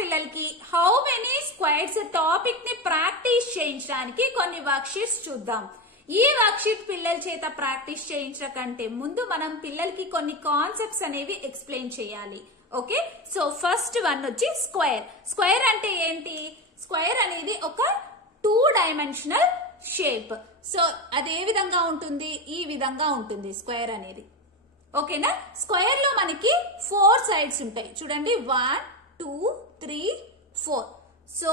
పిల్లలకి how many squares topic ని practice చేయించడానికి కొన్ని వర్క్ షీట్స్ చూద్దాం. ఈ వర్క్ షీట్ పిల్లల చేత ప్రాక్టీస్ చేయించడం కంటే ముందు మనం పిల్లలకి కొన్ని కాన్సెప్ట్స్ అనేవి ఎక్స్ప్లెయిన్ చేయాలి. ఓకే, సో ఫస్ట్ వన్ వచ్చి స్క్వేర్. స్క్వేర్ అంటే ఏంటి? స్క్వేర్ అనేది ఒక 2 డైమెన్షనల్ షేప్. సో అదే విధంగా ఉంటుంది, ఈ విధంగా ఉంటుంది స్క్వేర్ అనేది. ఓకేనా? స్క్వేర్ లో మనకి 4 సైడ్స్ ఉంటాయి. చూడండి, 1 2 3 4. సో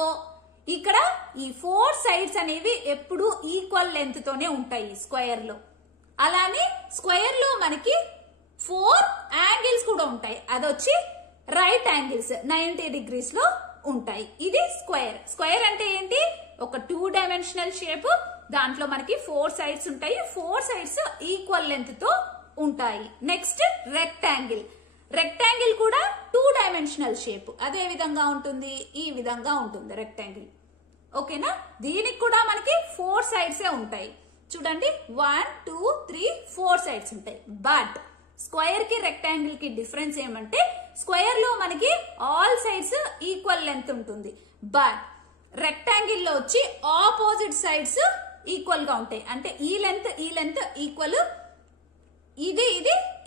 ఇక్కడ ఈ 4 సైడ్స్ అనేవి ఎప్పుడు ఈక్వల్ లెంత్ తోనే ఉంటాయి స్క్వేర్ లో. అలానే స్క్వేర్ లో మనకి 4 యాంగిల్స్ కూడా ఉంటాయి. అదొచ్చి రైట్ యాంగిల్స్ 90 degrees లో ఉంటాయి. ఇది స్క్వేర్. స్క్వేర్ అంటే ఏంటి? ఒక 2 డైమెన్షనల్ షేప్. దాంట్లో మనకి 4 సైడ్స్ ఉంటాయి. 4 సైడ్స్ ఈక్వల్ లెంత్ తో ఉంటాయి. Next rectangle. రెక్టాంగిల్ కూడా 2 డైమెన్షనల్ షేప్. అదే విధంగా ఉంటుంది, ఈ విధంగా ఉంటుంది రెక్టాంగిల్. ఓకేనా? దీనికి కూడా మనకి 4 సైడ్స్ ఉంటాయి. చూడండి, 1 2 3 4 సైడ్స్ ఉంటాయి. బట్ స్క్వేర్ కి రెక్టాంగిల్ కి డిఫరెన్స్ ఏమంటే స్క్వేర్ లో మనకి ఆల్ సైడ్స్ ఈక్వల్ లెంత్ ఉంటుంది. బట్ రెక్టాంగిల్ లో వచ్చి ఆపోజిట్ సైడ్స్ ఈక్వల్ గా ఉంటాయి. అంటే ఈ లెంత్ ఈక్వల్, ఇది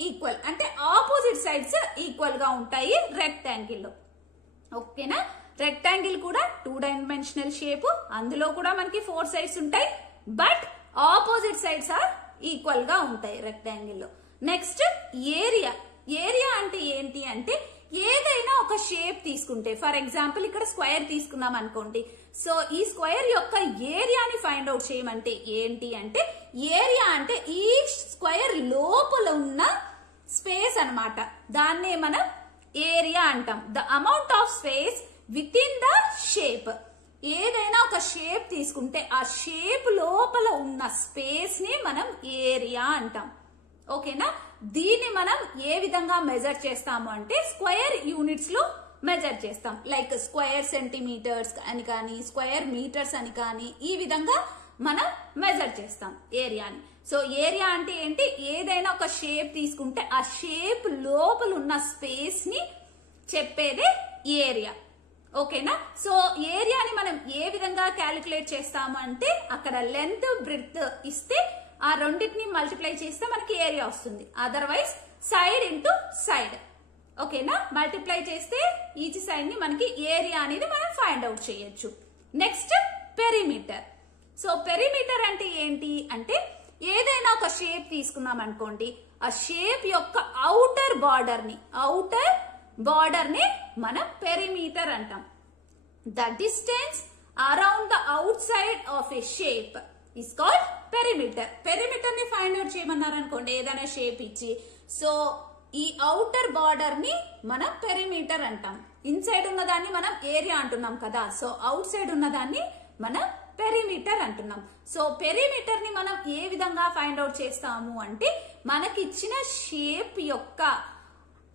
ఈక్వల్. అంటే ఆపోజిట్ సైడ్స్ ఈక్వల్ గా ఉంటాయి రెక్టాంగిల్ లో. ఓకేనా? రెక్టాంగిల్ కూడా 2 డైమెన్షనల్ షేప్. అందులో కూడా మనకి 4 సైడ్స్ ఉంటాయి. But opposite sides are equal గా ఉంటాయి రెక్టాంగిల్ లో. Next area. ఏరియా అంటే ఏంటి అంటే ఏదైనా ఒక షేప్ తీసుకుంటే, ఫర్ ఎగ్జాంపుల్ ఇక్కడ స్క్వేర్ తీసుకున్నాం అనుకోండి. సో ఈ స్క్వేర్ యొక్క ఏరియాని ఫైండ్ అవుట్ చేయమంటే ఏంటి అంటే ఏరియా అంటే ఈ స్క్వేర్ లోపల ఉన్న స్పేస్ అన్నమాట. దాన్నే మనం ఏరియా అంటాం. The amount of space with in the shape. ఏదైనా ఒక షేప్ తీసుకుంటే ఆ షేప్ లోపల ఉన్న స్పేస్ ని మనం ఏరియా అంటాం. ఓకేనా? దీన్ని మనం ఏ విధంగా మెజర్ చేస్తాము అంటే స్క్వేర్ యూనిట్స్ లో మెజర్ చేస్తాం. లైక్ స్క్వేర్ సెంటీమీటర్స్ అని కానీ, స్క్వేర్ మీటర్స్ అని కానీ, ఈ విధంగా మనం మెజర్ చేస్తాం ఏరియాని. సో ఏరియా అంటే ఏంటి? ఏదైనా ఒక షేప్ తీసుకుంటే ఆ షేప్ లోపల ఉన్న స్పేస్ ని చెప్పేదే ఏరియా. ఓకేనా? సో ఏరియాని మనం ఏ విధంగా క్యాలిక్యులేట్ చేస్తాము అంటే అక్కడ లెంత్ బ్రెడ్త్ ఇస్తే ఆ రెండింటిని మల్టిప్లై చేస్తే మనకి ఏరియా వస్తుంది. Otherwise side into side. ఓకేనా? మల్టిప్లై చేస్తే ఈచ్ సైడ్ ని మనకి ఏరియా అనేది మనం ఫైండ్ అవుట్ చేయొచ్చు. Next perimeter. సో పెరిమీటర్ అంటే ఏంటి అంటే ఏదైనా ఒక షేప్ తీసుకున్నాం అనుకోండి, ఆ షేప్ యొక్క అవుటర్ బార్డర్ ని మనం పెరిమీటర్ అంటాం. The distance around the out side of a shape is called perimeter. Perimeter ని ఫైండ్ అవుట్ చేయమన్నారు అనుకోండి ఏదైనా షేప్ ఇచ్చి, సో ఈ అవుటర్ బార్డర్ ని మనం పెరిమీటర్ అంటాం. ఇన్సైడ్ ఉన్నదాన్ని మనం ఏరియా అంటున్నాం కదా. సో అవుట్ సైడ్ ఉన్నదాన్ని మనం పెరిమీటర్ అంటున్నాం. సో పెరిమీటర్ ని మనం ఏ విధంగా ఫైండ్ అవుట్ చేస్తాము అంటే మనకిచ్చిన షేప్ యొక్క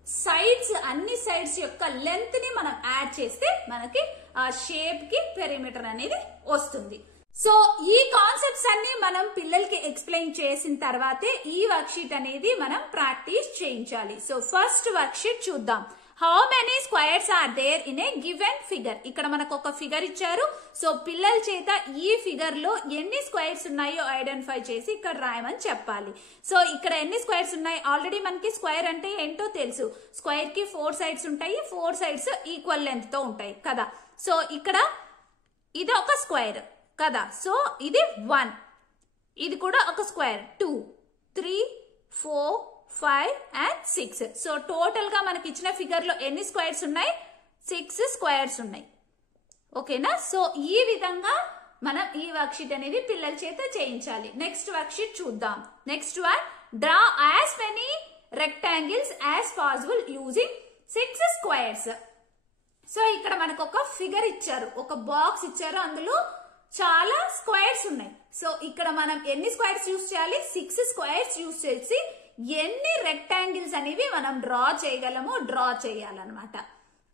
సైడ్స్, అన్ని సైడ్స్ యొక్క లెంత్ ని మనం యాడ్ చేస్తే మనకి ఆ షేప్ కి పెరిమీటర్ అనేది వస్తుంది. సో ఈ కాన్సెప్ట్స్ అన్ని మనం పిల్లలకి ఎక్స్ప్లెయిన్ చేసిన తర్వాతే ఈ వర్క్ షీట్ అనేది మనం ప్రాక్టీస్ చేయించాలి. సో ఫస్ట్ వర్క్ షీట్ చూద్దాం. How many squares are there in a given figure. ఇక్కడ మనకు ఒక ఫిగర్ ఇచ్చారు. సో పిల్లల చేత ఈ ఫిగర్ లో ఎన్ని స్క్వేర్స్ ఉన్నాయో ఐడెంటిఫై చేసి ఇక్కడ రాయమని చెప్పాలి. సో ఇక్కడ ఎన్ని స్క్వేర్స్ ఉన్నాయి? ఆల్రెడీ మనకి స్క్వేర్ అంటే ఏంటో తెలుసు. స్క్వేర్ కి 4 సైడ్స్ ఉంటాయి. 4 సైడ్స్ ఈక్వల్ లెంత్ తో ఉంటాయి కదా. సో ఇక్కడ ఇది ఒక స్క్వేర్ కదా. సో ఇది 1. ఇది కూడా ఒక స్క్వేర్ 2 3 4 5 and 6. సో టోటల్ గా మనకి ఇచ్చిన ఫిగర్ లో ఎన్ని స్క్వేర్స్ ఉన్నాయి? 6 స్క్వేర్స్ ఉన్నాయి. ఓకేనా? సో ఈ విధంగా మనం ఈ వర్క్ షీట్ అనేది పిల్లల చేత చేయించాలి. నెక్స్ట్ వర్క్ షీట్ చూద్దాం. Next one, draw as many rectangles as possible using 6 squares. So ఇక్కడ మనకు ఒక ఫిగర్ ఇచ్చారు, ఒక బాక్స్ ఇచ్చారు, అందులో చాలా స్క్వేర్స్ ఉన్నాయి. సో ఇక్కడ మనం ఎన్ని స్క్వేర్స్ యూజ్ చేయాలి? 6 స్క్వేర్స్ యూజ్ చేసి ఎన్ని రెక్టాంగిల్స్ అనేవి మనం డ్రా చేయగలమో డ్రా చేయాలన్నమాట.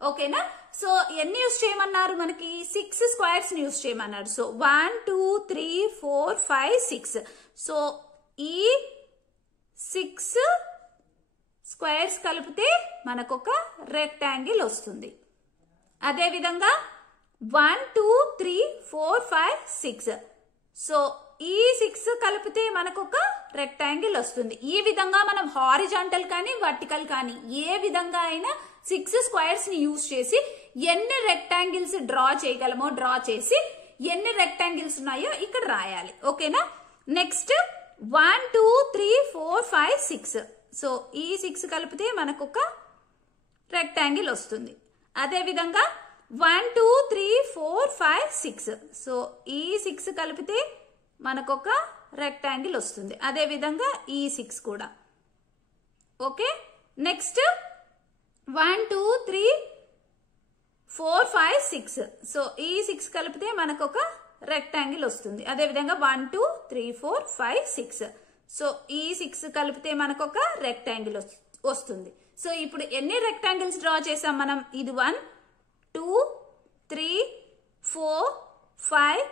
ఓకేనా? సో ఎన్ని యూజ్ చేయమన్నారు? మనకి 6 స్క్వేర్స్ యూజ్ చేయమన్నారు. సో 1 2 3 4 5 6. సో ఈ 6 స్క్వేర్స్ కలిపితే మనకు ఒక రెక్టాంగిల్ వస్తుంది. అదే విధంగా 1 2 3 4 5 6. సో ఈ 6 కలిపితే మనకు ఒక రెక్టాంగిల్ వస్తుంది. ఈ విధంగా మనం హారిజాంటల్ కానీ వర్టికల్ కానీ ఏ విధంగా అయినా 6 స్క్వేర్స్ ని యూజ్ చేసి ఎన్ని రెక్టాంగిల్స్ డ్రా చేయగలమో డ్రా చేసి ఎన్ని రెక్టాంగిల్స్ ఉన్నాయో ఇక్కడ రాయాలి. ఓకేనా? నెక్స్ట్ 1 2 3 4 5 6. సో ఈ 6 కలిపితే మనకు ఒక రెక్టాంగిల్ వస్తుంది. అదే విధంగా 1 2 3 4 5 6. సో ఈ 6 కలిపితే మనకు ఒక రెక్టాంగిల్ వస్తుంది. అదే విధంగా ఈ 6 కూడా. Okay, next 1 2 3 4 5 6. సో ఈ 6 కలిపితే మనకు ఒక రెక్టాంగిల్ వస్తుంది. అదే విధంగా 1 2 3 4 5 6. సో ఈ 6 కలిపితే మనకు ఒక రెక్టాంగిల్ వస్తుంది. సో ఇప్పుడు ఎన్ని రెక్టాంగిల్స్ డ్రా చేసాం మనం? ఇది 1 2 3 4 5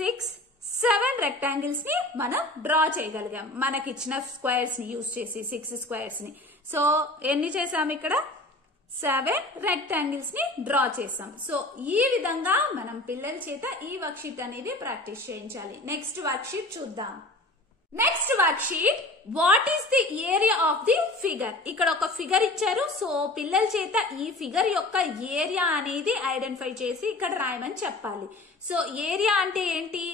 6 7 రెక్టాంగిల్స్ ని మనం డ్రా చేయగలిగాం మనకి ఇచ్చిన స్క్వేర్స్ ని యూజ్ చేసి 6 స్క్వేర్స్ ని. సో ఎన్ని చేసాం ఇక్కడ? 7 రెక్టాంగిల్స్ ని డ్రా చేసాం. సో ఈ విధంగా మనం పిల్లల చేత ఈ వర్క్ షీట్ అనేది ప్రాక్టీస్ చేయించాలి. నెక్స్ట్ వర్క్ షీట్ చూద్దాం. Next work sheet, what is the area of the figure. ఇక్కడ ఒక ఫిగర్ ఇచ్చారు. సో పిల్లల చేత ఈ ఫిగర్ యొక్క ఏరియా అనేది ఐడెంటిఫై చేసి ఇక్కడ రాయమని చెప్పాలి. సో ఏరియా అంటే ఏంటి?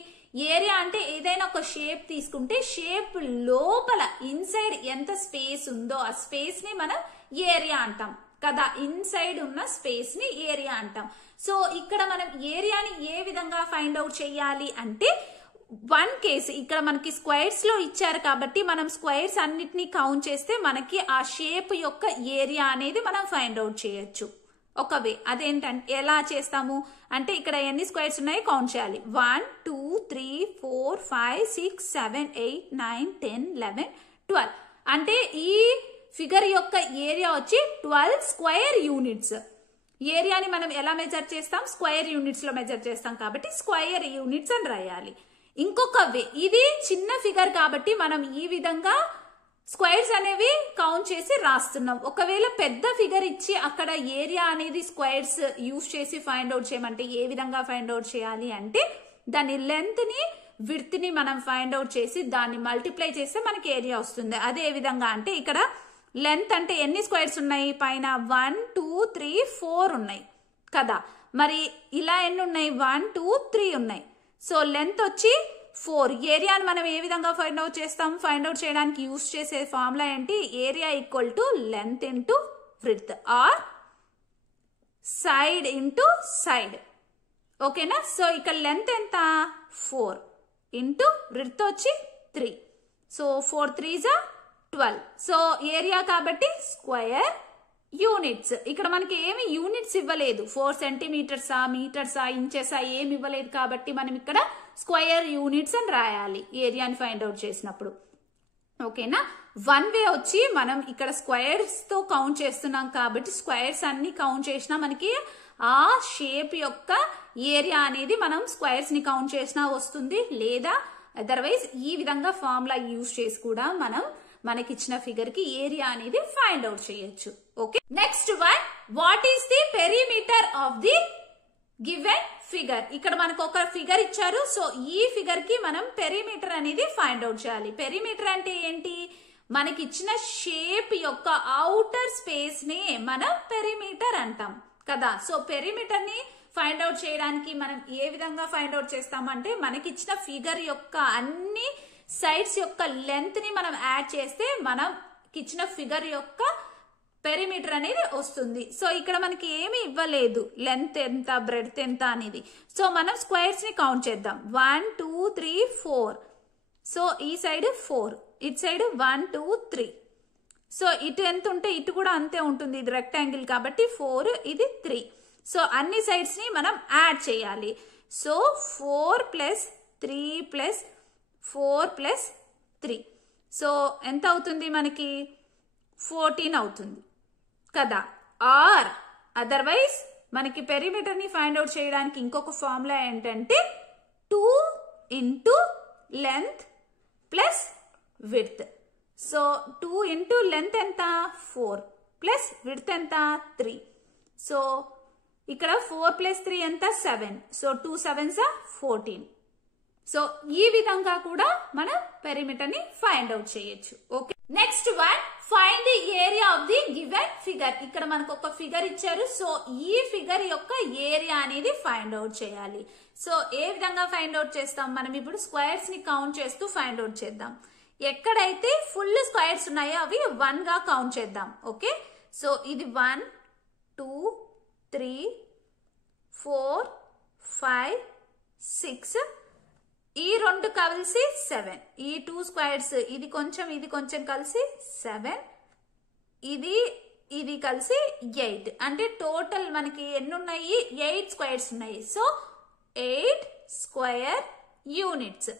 ఏరియా అంటే ఏదైనా ఒక షేప్ తీసుకుంటే షేప్ లోపల ఇన్సైడ్ ఎంత స్పేస్ ఉందో ఆ స్పేస్ ని మనం ఏరియా అంటాం కదా. ఇన్సైడ్ ఉన్న స్పేస్ ని ఏరియా అంటాం. సో ఇక్కడ మనం ఏరియాని ఏ విధంగా ఫైండ్ అవుట్ చేయాలి అంటే, వన్ కేసు ఇక్కడ మనకి స్క్వేర్స్ లో ఇచ్చారు కాబట్టి మనం స్క్వేర్స్ అన్నిటినీ కౌంట్ చేస్తే మనకి ఆ షేప్ యొక్క ఏరియా అనేది మనం ఫైండ్ అవుట్ చేయొచ్చు. ఒక వే అదేంటంటే ఎలా చేస్తాము అంటే, ఇక్కడ ఎన్ని స్క్వేర్స్ ఉన్నాయో కౌంట్ చేయాలి. 1 2 3 4 5 6 7 8 9 10 11 12. అంటే ఈ ఫిగర్ యొక్క ఏరియా వచ్చి 12 స్క్వేర్ యూనిట్స్. ఏరియాని మనం ఎలా మెజర్ చేస్తాం? స్క్వేర్ యూనిట్స్ లో మెజర్ చేస్తాం కాబట్టి స్క్వేర్ యూనిట్స్ అని రాయాలి. ఇంకొక వే, ఇది చిన్న ఫిగర్ కాబట్టి మనం ఈ విధంగా స్క్వేర్స్ అనేవి కౌంట్ చేసి రాస్తున్నాం. ఒకవేళ పెద్ద ఫిగర్ ఇచ్చి అక్కడ ఏరియా అనేది స్క్వేర్స్ యూజ్ చేసి ఫైండ్ అవుట్ చేయమంటే ఏ విధంగా ఫైండ్ అవుట్ చేయాలి అంటే, దాని లెంత్ ని విడ్త్ ని మనం ఫైండ్ అవుట్ చేసి దాన్ని మల్టిప్లై చేస్తే మనకి ఏరియా వస్తుంది. అదే విధంగా అంటే ఇక్కడ లెంత్ అంటే ఎన్ని స్క్వేర్స్ ఉన్నాయి? పైన 1 2 3 4 ఉన్నాయి కదా. మరి ఇలా ఎన్ని ఉన్నాయి? 1 2 3 ఉన్నాయి. సో లెంత్ వచ్చి 4. ఏరియాని మనం ఏ విధంగా ఫైండ్ అవుట్ చేస్తాం? ఫైండ్ అవుట్ చేయడానికి యూజ్ చేసే ఫార్ములా ఏంటి? Area equal to length into width or side into side. ఓకేనా? సో ఇక్కడ లెంత్ ఎంత? 4 ఇంటూ విడ్త్ వచ్చి 3. So 4 3s 12. సో ఏరియా కాబట్టి స్క్వేర్ యూనిట్స్. ఇక్కడ మనకి ఏమి యూనిట్స్ ఇవ్వలేదు. 4 సెంటీమీటర్సా మీటర్సా ఇంచెసా ఏమి ఇవ్వలేదు కాబట్టి మనం ఇక్కడ స్క్వేర్ యూనిట్స్ అని రాయాలి ఏరియాని ఫైండ్ అవుట్ చేసినప్పుడు. ఓకేనా? వన్ వే వచ్చి మనం ఇక్కడ స్క్వేర్స్ తో కౌంట్ చేస్తున్నాం కాబట్టి స్క్వేర్స్ అన్ని కౌంట్ చేసినా మనకి ఆ షేప్ యొక్క ఏరియా అనేది మనం స్క్వేర్స్ ని కౌంట్ చేసినా వస్తుంది. లేదా అదర్వైజ్ ఈ విధంగా ఫార్ములా యూజ్ చేసి కూడా మనం మనకిచ్చిన ఫిగర్ కి ఏరియా అనేది ఫైండ్ అవుట్ చేయొచ్చు. Okay, next one, what is the perimeter of the given figure. ఇక్కడ మనకు ఒక ఫిగర్ ఇచ్చారు. సో ఈ ఫిగర్ కి మనం పెరిమీటర్ అనేది ఫైండ్ అవుట్ చేయాలి. పెరిమీటర్ అంటే ఏంటి? మనకి ఇచ్చిన షేప్ యొక్క అవుటర్ స్పేస్ ని మనం పెరిమీటర్ అంటాం కదా. సో పెరిమీటర్ ని ఫైండ్ అవుట్ చేయడానికి మనం ఏ విధంగా ఫైండ్ అవుట్ చేస్తామంటే, మనకి ఇచ్చిన ఫిగర్ యొక్క అన్ని సైడ్స్ యొక్క లెంత్ ని మనం యాడ్ చేస్తే మనం ఇచ్చిన ఫిగర్ యొక్క పెరిమీటర్ అనేది వస్తుంది. సో ఇక్కడ మనకి ఏమి ఇవ్వలేదు, లెంత్ ఎంత బ్రెడ్త్ ఎంత అనేది. సో మనం స్క్వేర్స్ ని కౌంట్ చేద్దాం. 1 2 3 4. సో ఈ సైడ్ 4, ఇటు సైడ్ 1 2 3. సో ఇటు ఎంత ఉంటే ఇటు కూడా అంతే ఉంటుంది. ఇది రెక్టాంగిల్ కాబట్టి 4, ఇది 3. సో అన్ని సైడ్స్ ని మనం యాడ్ చేయాలి. సో 4 + 3 + 4 + 3. సో ఎంత అవుతుంది మనకి? 14 అవుతుంది కదా. ఆర్ అదర్వైజ్ మనకి పెరిమీటర్ ని ఫైండ్ అవుట్ చేయడానికి ఇంకొక ఫార్ములా ఏంటంటే 2 × length plus width. So 2 × length ఎంత? 4 ప్లస్ విడ్త్ ఎంత? 3. సో ఇక్కడ 4 + 3 ఎంత 7. So 2 7s 14. సో ఈ విధంగా కూడా మనం పెరిమీటర్ ని ఫైండ్ అవుట్ చేయొచ్చు. Okay, next one, find the area of the given figure. ఇక్కడ మనకు ఒక ఫిగర్ ఇచ్చారు. సో ఈ ఫిగర్ యొక్క ఏరియా అనేది ఫైండ్ అవుట్ చేయాలి. సో ఏ విధంగా ఫైండ్ అవుట్ చేస్తాం? మనం ఇప్పుడు స్క్వేర్స్ ని కౌంట్ చేస్తూ ఫైండ్ అవుట్ చేద్దాం. ఎక్కడైతే ఫుల్ స్క్వేర్స్ ఉన్నాయో అవి 1 గా కౌంట్ చేద్దాం. ఓకే, సో ఇది 1 2 3 4 5 6, ఈ రెండు కలిసి 7, ఈ 2 స్క్వేర్స్ ఇది కొంచెం కలిసి 7, ఇది కలిసి 8. అంటే టోటల్ మనకి ఎన్ని ఉన్నాయి? 8 స్క్వేర్స్ ఉన్నాయి. So 8 square units.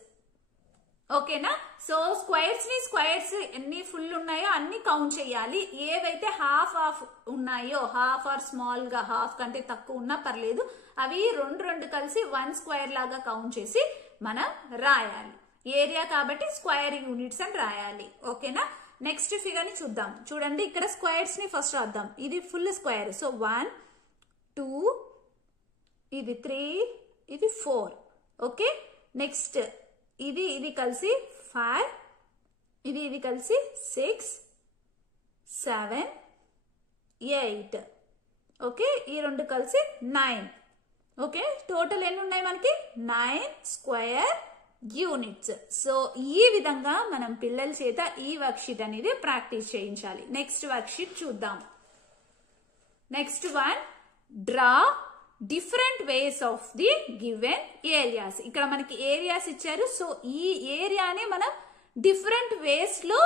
ఓకేనా? సో స్క్వేర్స్ ఎన్ని ఫుల్ ఉన్నాయో అన్ని కౌంట్ చేయాలి. ఏవైతే హాఫ్ ఉన్నాయో, హాఫ్ ఆర్ స్మాల్ గా, హాఫ్ కంటే తక్కువ ఉన్నా పర్లేదు, అవి రెండు కలిసి 1 స్క్వేర్ లాగా కౌంట్ చేసి మనం రాయాలి. ఏరియా కాబట్టి స్క్వేర్ యూనిట్స్ అని రాయాలి. ఓకేనా? నెక్స్ట్ ఫిగర్ ని చూద్దాం. చూడండి, ఇక్కడ స్క్వేర్స్ ని ఫస్ట్ రాద్దాం. ఇది ఫుల్ స్క్వేర్. సో 1 2, ఇది 3, ఇది 4. ఓకే, నెక్స్ట్ ఇది కలిసి 5, ఇది కలిసి 6 7 8. ఓకే, ఈ రెండు కలిసి 9. ఓకే, టోటల్ ఎన్ని ఉన్నాయి మనకి? 9 స్క్వేర్ యూనిట్స్. సో ఈ విధంగా మనం పిల్లల చేత ఈ వర్క్షీట్ అనేది ప్రాక్టీస్ చేయించాలి. నెక్స్ట్ వర్క్షీట్ చూద్దాం. Next one, draw different ways of the given areas. ఇక్కడ మనకి ఏరియాస్ ఇచ్చారు. సో ఈ ఏరియాని మనం డిఫరెంట్ వేస్ లో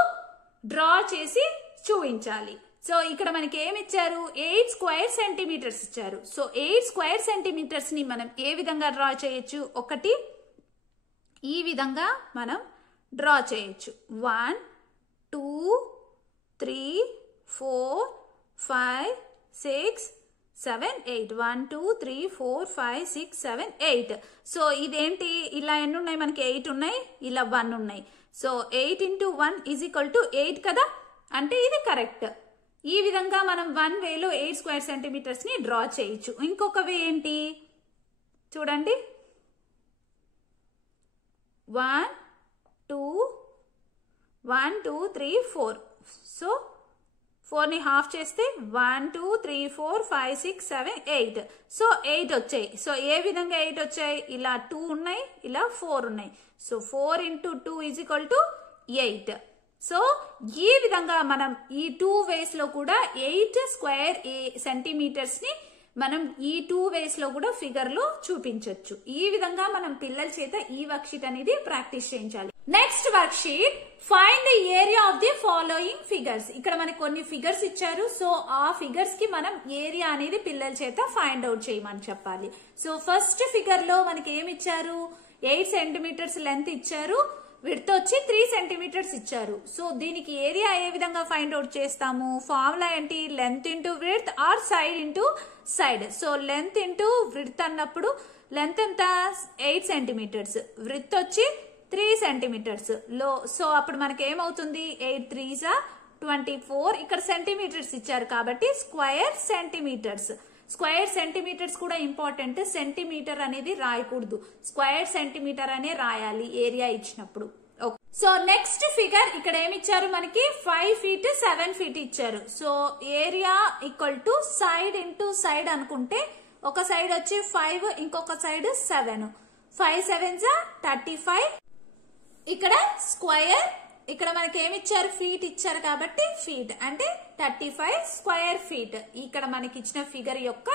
డ్రా చేసి చూపించాలి. సో ఇక్కడ మనకి ఏమి ఇచ్చారు? 8 స్క్వేర్ సెంటీమీటర్స్ ఇచ్చారు. సో 8 స్క్వేర్ సెంటీమీటర్స్ ని మనం ఏ విధంగా డ్రా చేయొచ్చు? ఒకటి ఈ విధంగా మనం డ్రా చేయొచ్చు. 1 2 3 4 5 6 7 8. 1 2 3 4 5 6 7 8. సో ఇదేంటి? ఇలా ఎన్ని ఉన్నాయి మనకి? 8 ఉన్నాయి, ఇలా 1 ఉన్నాయి. సో 8 × 1 = 8 కదా, అంటే ఇది కరెక్ట్. ఈ విధంగా మనం 1 వేలో 8 స్క్వేర్ సెంటీమీటర్స్ ని డ్రా చేయొచ్చు. ఇంకొక వే ఏంటి చూడండి. 1 2 3 4. సో 4 ని హాఫ్ చేస్తే 1 2 3 4 5 6 7 8. సో 8 వచ్చాయి. సో ఏ విధంగా 8 వచ్చాయి? ఇలా 2 ఉన్నాయి, ఇలా 4 ఉన్నాయి. సో 4 × 2 = 8. సో ఈ విధంగా మనం ఈ 2 వేస్ లో కూడా 8 స్క్వేర్ సెంటీమీటర్స్ ని మనం ఈ 2 వేస్ లో కూడా ఫిగర్ లో చూపించవచ్చు. ఈ విధంగా మనం పిల్లల చేత ఈ వర్క్షీట్ అనేది ప్రాక్టీస్ చేయించాలి. Next worksheet, find the area of the following figures. ఇక్కడ మనకి కొన్ని ఫిగర్స్ ఇచ్చారు. సో ఆ ఫిగర్స్ కి మనం ఏరియా అనేది పిల్లల చేత ఫైండ్ అవుట్ చేయమని చెప్పాలి. సో ఫస్ట్ ఫిగర్ లో మనకి ఏమి ఇచ్చారు? 8 సెంటీమీటర్స్ లెంత్ ఇచ్చారు, విడ్త్ వచ్చి 3 సెంటీమీటర్స్ ఇచ్చారు. సో దీనికి ఏరియా ఏ విధంగా ఫైండ్ అవుట్ చేస్తాము? ఫార్ములా ఏంటి? Length into width or side into side. So length into width అన్నప్పుడు లెంత్ ఎంత? 8 సెంటీమీటర్స్, విడ్త్ వచ్చి 3 సెంటీమీటర్స్ లో. సో అప్పుడు మనకి ఏమవుతుంది? 8 3s 24. ఇక్కడ సెంటీమీటర్స్ ఇచ్చారు కాబట్టి స్క్వేర్ సెంటీమీటర్స్. స్క్వేర్ సెంటీమీటర్స్ కూడా ఇంపార్టెంట్. సెంటీమీటర్ అనేది రాయకూడదు, స్క్వేర్ సెంటీమీటర్ అనే రాయాలి ఏరియా ఇచ్చినప్పుడు. సో నెక్స్ట్ ఫిగర్ ఇక్కడ ఏమి ఇచ్చారు మనకి? 5 feet 7 feet ఇచ్చారు. So area = side into side అనుకుంటే ఒక సైడ్ వచ్చి 5, ఇంకొక సైడ్ 7. 5 7s 35. ఇక్కడ స్క్వేర్, ఇక్కడ మనకి ఏమి ఇచ్చారు? ఫీట్ ఇచ్చారు కాబట్టి ఫీట్ అంటే 35 స్క్వేర్ ఫీట్. ఇక్కడ మనకి ఇచ్చిన ఫిగర్ యొక్క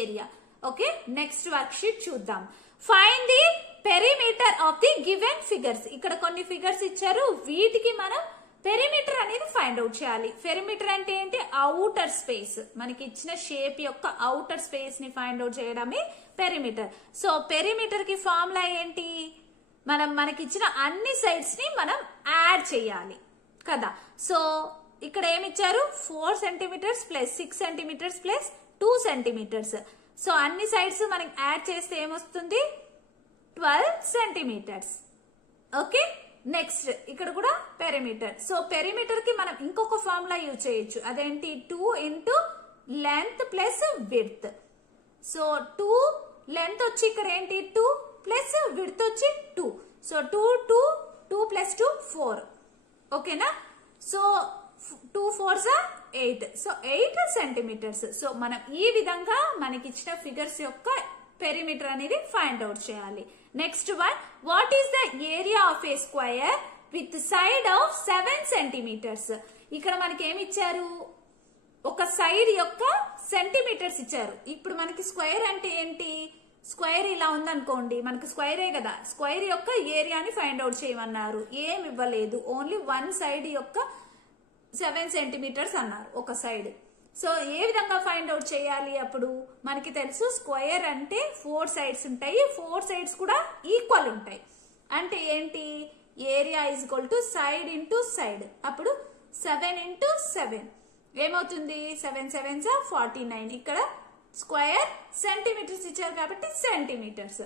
ఏరియా. ఓకే, నెక్స్ట్ వర్క్షీట్ చూద్దాం. Find the perimeter of the given figures. ఇక్కడ కొన్ని ఫిగర్స్ ఇచ్చారు, వీటికి మనం పెరిమీటర్ అనేది ఫైండ్ అవుట్ చేయాలి. పెరిమీటర్ అంటే ఏంటి? Outer space. మనకి ఇచ్చిన షేప్ యొక్క అవుటర్ స్పేస్ ని ఫైండ్ అవుట్ చేయడమే పెరిమీటర్. సో పెరిమీటర్ కి ఫార్ములా ఏంటి? మనకి ఇచ్చిన అన్ని సైడ్స్ ని మనం యాడ్ చేయాలి కదా. సో ఇక్కడ ఏమి ఇచ్చారు? 4 centimetres plus 6 centimetres plus 2 centimetres. So అన్ని సైడ్స్ మనం యాడ్ చేస్తే ఏమొస్తుంది? 12 సెంటీమీటర్స్. ఓకే, నెక్స్ట్ ఇక్కడ కూడా పెరిమీటర్. సో పెరిమీటర్ కి మనం ఇంకొక ఫార్ములా యూజ్ చేయొచ్చు. అదేంటి? 2 × length plus width. So 2 length వచ్చి ఇక్కడ ఏంటి 2 ప్లస్ విడ్త్ వచ్చి 2. So 2 plus 2 4. ఓకేనా? So 2 4s 8. So 8 centimetres. So మనం ఈ విధంగా మనకి ఇచ్చిన ఫిగర్స్ యొక్క పెరిమీటర్ అనేది ఫైండ్ అవుట్ చేయాలి. Next one, what is the area of a square with side of 7 centimetres. ఇక్కడ మనకి ఏమి ఇచ్చారు, ఒక సైడ్ యొక్క సెంటీమీటర్స్ ఇచ్చారు. ఇప్పుడు మనకి స్క్వేర్ అంటే ఏంటి, స్క్వేర్ ఇలా ఉందనుకోండి, మనకి స్క్వేరే కదా, స్క్వేర్ యొక్క ఏరియాని ఫైండ్ అవుట్ చేయమన్నారు. ఏం ఇవ్వలేదు, ఓన్లీ 1 సైడ్ యొక్క 7 సెంటీమీటర్స్ అన్నారు, ఒక సైడ్. సో ఏ విధంగా ఫైండ్ అవుట్ చేయాలి, అప్పుడు మనకి తెలుసు స్క్వేర్ అంటే 4 సైడ్స్ ఉంటాయి, 4 సైడ్స్ కూడా ఈక్వల్ ఉంటాయి. అంటే ఏంటి, area is equal to side into side. అప్పుడు 7 ఇంటూ 7 ఏమవుతుంది, 7 7s 49. ఇక్కడ స్క్వేర్ సెంటీమీటర్స్ ఇచ్చారు కాబట్టి సెంటీమీటర్స్.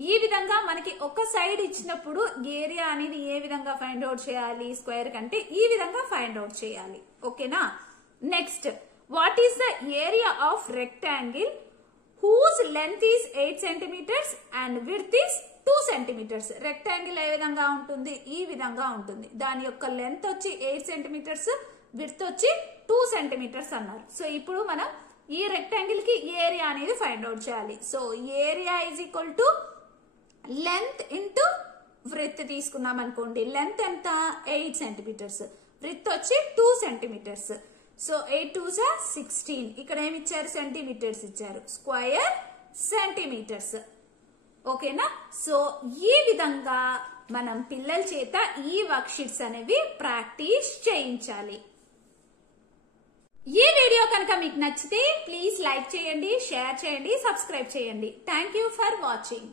ఈ విధంగా మనకి ఒక సైడ్ ఇచ్చినప్పుడు ఏరియా అనేది ఏ విధంగా ఫైండ్ అవుట్ చేయాలి, స్క్వేర్ కంటే ఈ విధంగా ఫైండ్ అవుట్ చేయాలి. ఓకేనా? Next, what is the area of rectangle whose length is 8 centimetres and width is 2 centimetres. Rectangle ఏ విధంగా ఉంటుంది, ఈ విధంగా ఉంటుంది. దాని యొక్క లెంత్ వచ్చి 8 సెంటీమీటర్స్, విడ్త్ వచ్చి 2 సెంటీమీటర్స్ అన్నారు. సో ఇప్పుడు మనం ఈ రెక్టాంగిల్ కి ఏరియా అనేది ఫైండ్ అవుట్ చేయాలి. So area is equal to length into width తీసుకున్నాం అనుకోండి. లెంత్ ఎంత, 8 సెంటీమీటర్స్, విడ్త్ వచ్చి 2 సెంటీమీటర్స్. So 8 2s 16. ఇక్కడ ఏమి ఇచ్చారు, సెంటీమీటర్స్ ఇచ్చారు, స్క్వేర్ సెంటీమీటర్స్. ఓకేనా? సో ఈ విధంగా మనం పిల్లల చేత ఈ వర్క్ షీట్స్ అనేవి ప్రాక్టీస్ చేయించాలి. ఈ వీడియో కనుక మీకు నచ్చితే ప్లీజ్ లైక్ చేయండి, షేర్ చేయండి, సబ్స్క్రైబ్ చేయండి. Thank you for watching.